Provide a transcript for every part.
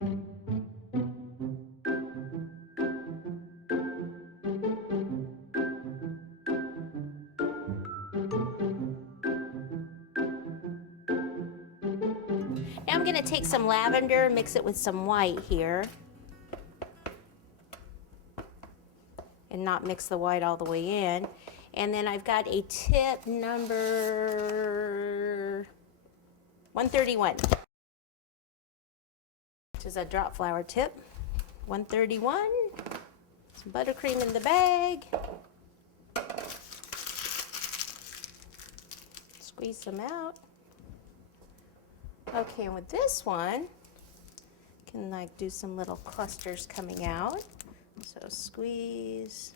Now I'm going to take some lavender and mix it with some white here. And not mix the white all the way in. And then I've got a tip number 131. Which is a drop flower tip. 131. Some buttercream in the bag. Squeeze them out. Okay, and with this one, can like do some little clusters coming out. So squeeze.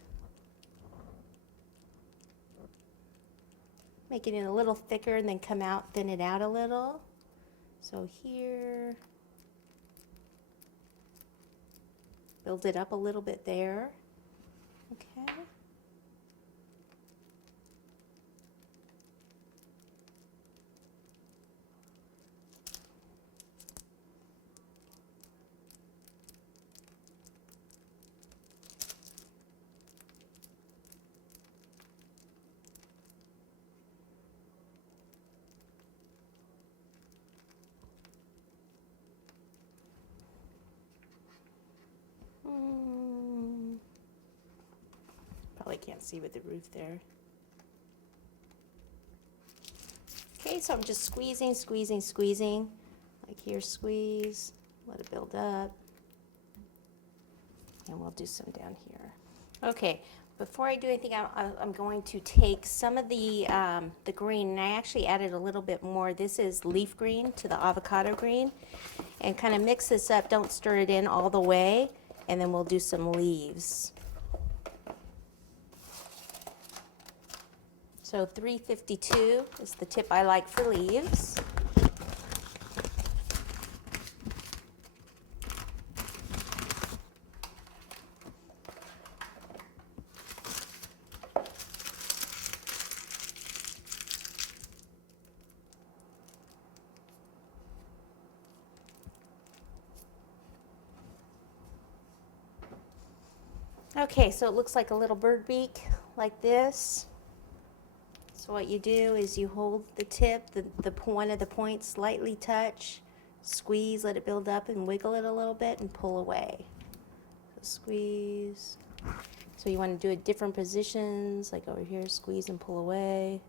Make it a little thicker and then come out, thin it out a little. So here. Build it up a little bit there. Okay. Probably can't see with the roof there. Okay, so I'm just squeezing, squeezing, squeezing. Like here, squeeze, let it build up. And we'll do some down here. Okay, before I do anything, I'm going to take some of the green, and I actually added a little bit more. This is leaf green to the avocado green. And kind of mix this up, don't stir it in all the way. And then we'll do some leaves. So 352 is the tip I like for leaves. Okay, so it looks like a little bird beak like this. So what you do is you hold the tip, one of the points, slightly touch, squeeze, let it build up and wiggle it a little bit and pull away. So squeeze. So you want to do it different positions, like over here, squeeze and pull away.